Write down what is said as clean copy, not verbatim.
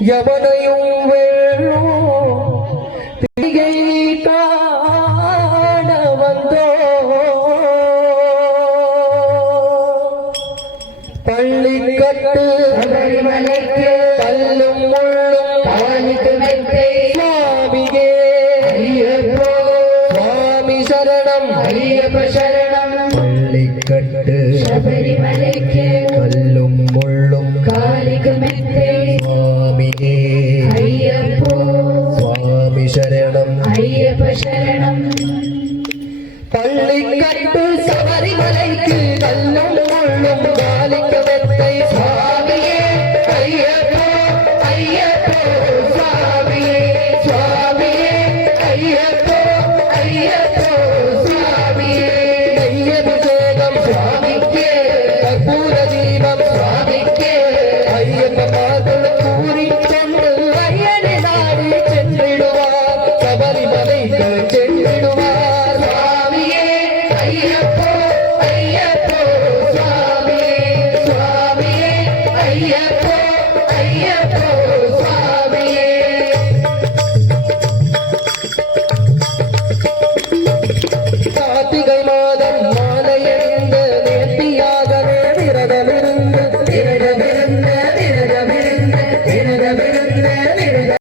யவனையும் வெல்லும் திகை காண வந்தோ பள்ளிக்கட்டு சபரிமலைக்கு கல்லும் முள்ளும் காலுக்கு மெத்தை சுவாமியே ஐயப்போ சுவாமி சரணம் ஐயப்ப சரணம் பள்ளிக்கட்டு சபரிமலைக்கு கல்லும் முள்ளும் காலுக்கு மெத்தை சுவாமியே ஐயப்போ சுவாமி சரணம் ஐயப்ப சரணம் பள்ளிக்கட்டு சபரிமலைக்கு கல்லும் முள்ளும் காலிக்க மெத்தை சுவாமியே ஐயப்போ ஐயப்போ சுவாமியே சுவாமியே ஐயப்போ ஐயப்போ சுவாமியே நெய்யபிஷேகம் சுவாமிக்கே கற்பூர தீபம் சுவாமிக்கே ஐயப்ப பாதம் கூறி கொண்டு ஐயனை நாடி சென்றிடுவார் சபரிமலைக்கு சென்றிடுவார் சுவாமியே ஐயப்போ ஐயப்போ சுவாமியே சுவாமியே ஐயப்போ ஐயப்போ